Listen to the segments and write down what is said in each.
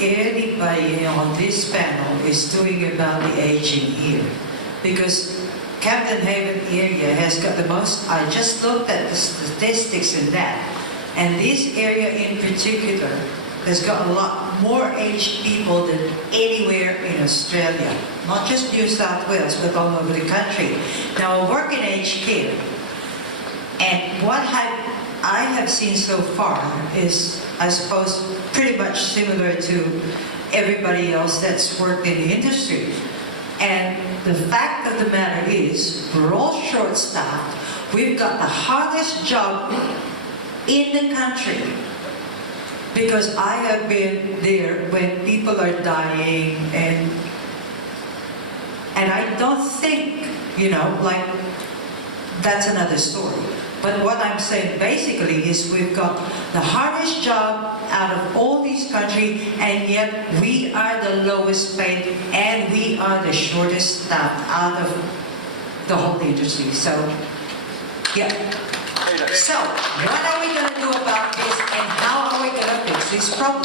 anybody on this panel is doing about the aging here. Because Camden Haven area has got the most, I just looked at the statistics in that, and this area in particular has got a lot more aged people than anywhere in Australia. Not just New South Wales, but all over the country. Now, I work in aged care, and what I have seen so far is, I suppose, pretty much similar to everybody else that's worked in the industry. And the fact of the matter is, we're all short-staffed. We've got the hardest job in the country, because I have been there when people are dying, and I don't think, like, that's another story. But what I'm saying basically is we've got the hardest job out of all these countries, and yet we are the lowest paid, and we are the shortest staffed out of the whole industry. So, yeah. So, what are we going to do about this, and how are we going to fix this problem?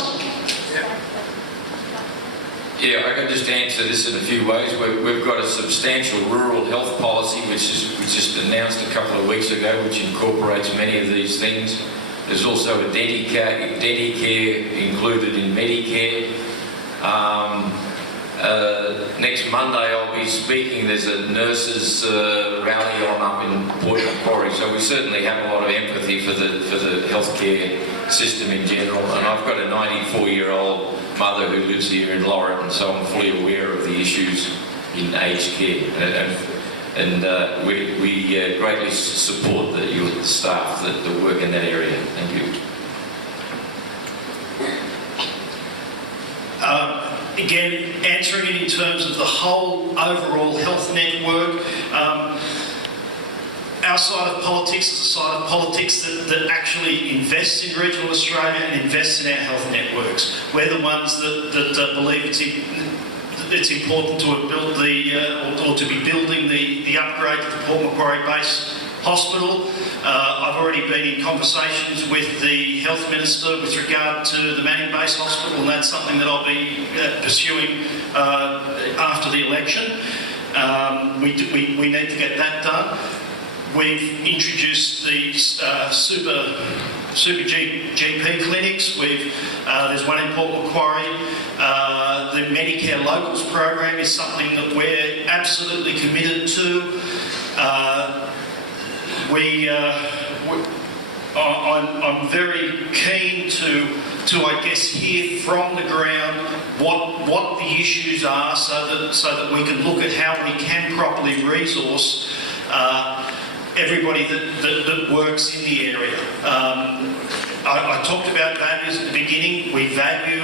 Yeah, I can just answer this in a few ways. We've got a substantial rural health policy which was just announced a couple of weeks ago, which incorporates many of these things. There's also a Dedicare included in Medicare. Next Monday I'll be speaking. There's a nurses rally on up in Port Macquarie, so we certainly have a lot of empathy for the healthcare system in general. And I've got a 94-year-old mother who lives here in Laurel, so I'm fully aware of the issues in aged care. And we greatly support your staff that work in that area. Thank you. Again, answering it in terms of the whole overall health network, our side of politics is a side of politics that actually invests in regional Australia and invests in our health networks. We're the ones that believe it's important to have built or to be building the upgrade to the Port Macquarie Base Hospital. I've already been in conversations with the Health Minister with regard to the Manning Base Hospital, and that's something that I'll be pursuing after the election. We need to get that done. We've introduced the super GP clinics. There's one in Port Macquarie. The Medicare Locals program is something that we're absolutely committed to. I'm very keen to I guess hear from the ground what the issues are, so that we can look at how we can properly resource everybody that works in the area. I talked about values at the beginning. We value,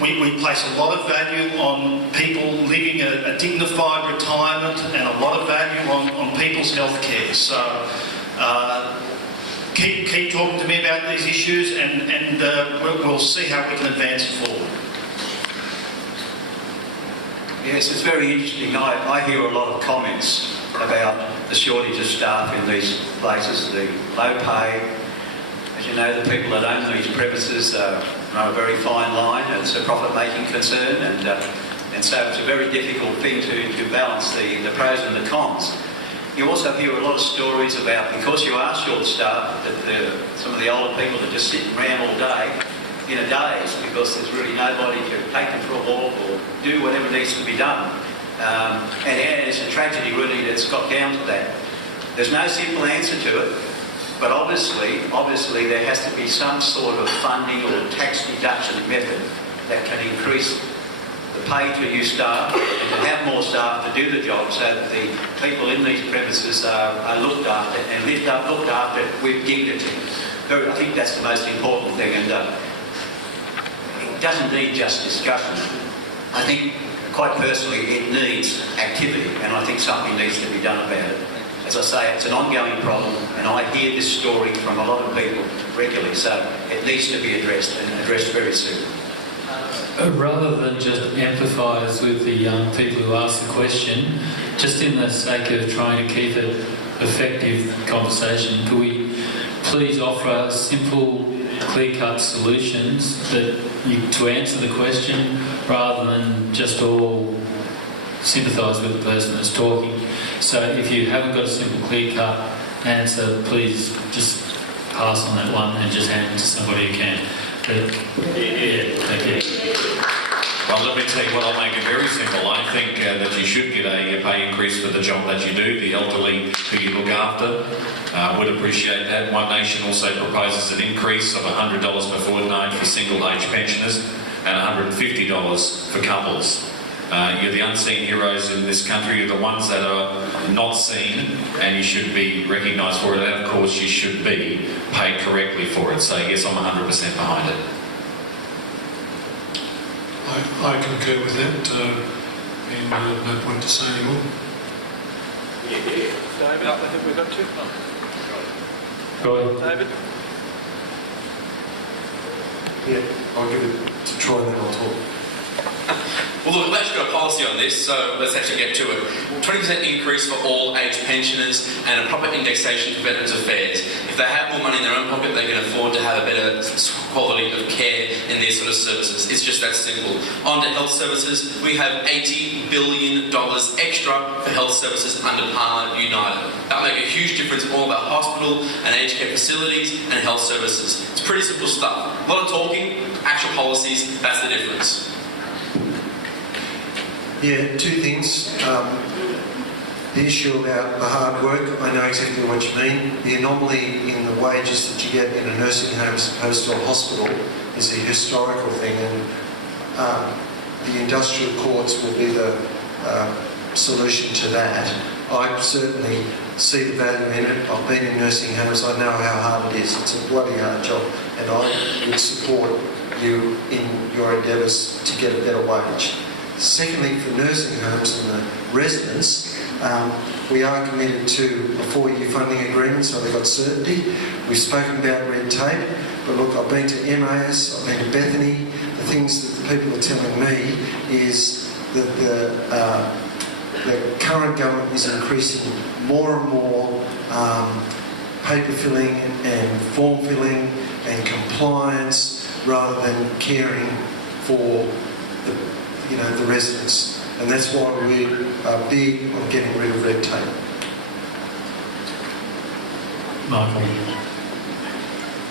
we place a lot of value on people living a dignified retirement, and a lot of value on people's health care. So keep talking to me about these issues, and we'll see how we can advance it forward. Yes, it's very interesting. I hear a lot of comments about the shortage of staff in these places, the low pay. As you know, the people that own these premises are a very fine line. It's a profit-making concern, and so it's a very difficult thing to balance the pros and the cons. You also hear a lot of stories about, because you are short-staffed, that some of the older people are just sitting around all day in a daze, because there's really nobody to take them for a walk or do whatever needs to be done. And it's a tragedy really that's got down to that. There's no simple answer to it, but obviously there has to be some sort of funding or tax deduction method that can increase the pay to your staff and to have more staff to do the job, so that the people in these premises are looked after and looked after with dignity. I think that's the most important thing, and it doesn't need just discussion. I think, quite personally, it needs activity, and I think something needs to be done about it. As I say, it's an ongoing problem, and I hear this story from a lot of people regularly, so it needs to be addressed, and addressed very soon. Rather than just empathise with the young people who ask the question, just in the sake of trying to keep it effective conversation, could we please offer a simple clear-cut solutions to answer the question, rather than just all sympathise with the person that's talking. So if you haven't got a simple clear-cut answer, please just pass on that one and just hand it to somebody who can. But, thank you. Well, let me tell you what, I'll make it very simple. I think that you should get a pay increase for the job that you do. The elderly who you look after would appreciate that. One Nation also proposes an increase of $100 per fortnight for single-age pensioners and $150 for couples. You're the unseen heroes in this country. You're the ones that are not seen, and you should be recognised for it. And of course, you should be paid correctly for it. So yes, I'm 100% behind it. I concur with that, and no point to say anymore. David, I think we've got two. Go ahead. David? Yeah, I'll give it to Troy and then I'll talk. Well, look, we've actually got a policy on this, so let's actually get to it. 20% increase for all age pensioners and a proper indexation for Veterans Affairs. If they have more money in their own pocket, they can afford to have a better quality of care in these sort of services. It's just that simple. On to health services, we have $80 billion extra for health services under Parliament United. That'll make a huge difference in all of our hospital and aged care facilities and health services. It's pretty simple stuff. A lot of talking, actual policies, that's the difference. Yeah, two things. The issue about the hard work, I know exactly what you mean. The anomaly in the wages that you get in a nursing home as opposed to a hospital is a historical thing, and the industrial courts will be the solution to that. I certainly see the value in it. I've been in nursing homes, I know how hard it is. It's a bloody hard job, and I would support you in your endeavours to get a better wage. Secondly, for nursing homes and the residents, we are committed to a 4-year funding agreement, so they've got certainty. We've spoken about red tape, but look, I've been to MAS, I've been to Bethany. The things that the people are telling me is that the current government is increasing more and more paper filling and form filling and compliance rather than caring for the residents, and that's why we are big on getting rid of red tape. Michael.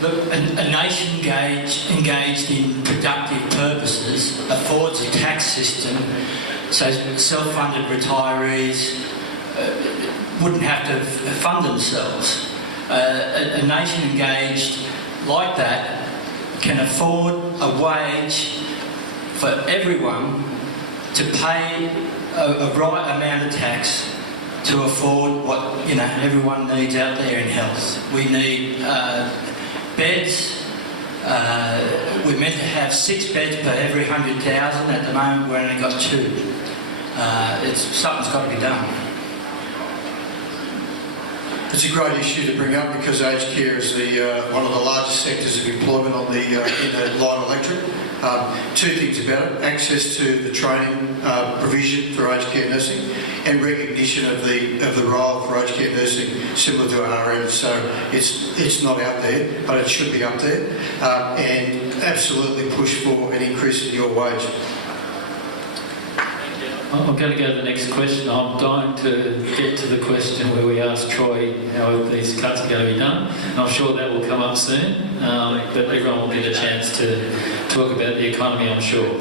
Look, a nation engaged in productive purposes affords a tax system so self-funded retirees wouldn't have to fund themselves. A nation engaged like that can afford a wage for everyone to pay a right amount of tax to afford what everyone needs out there in health. We need beds. We're meant to have 6 beds per every 100,000. At the moment, we've only got 2. Something's got to be done. It's a great issue to bring up because aged care is one of the largest sectors of employment in the light electorate. 2 things about it: access to the training provision for aged care nursing, and recognition of the role for aged care nursing similar to RM. So it's not out there, but it should be up there, and absolutely push for an increase in your wage. I'm going to go to the next question. I'm dying to get to the question where we ask Troy how these cuts are going to be done. And I'm sure that will come up soon, but everyone will get a chance to talk about the economy, I'm sure.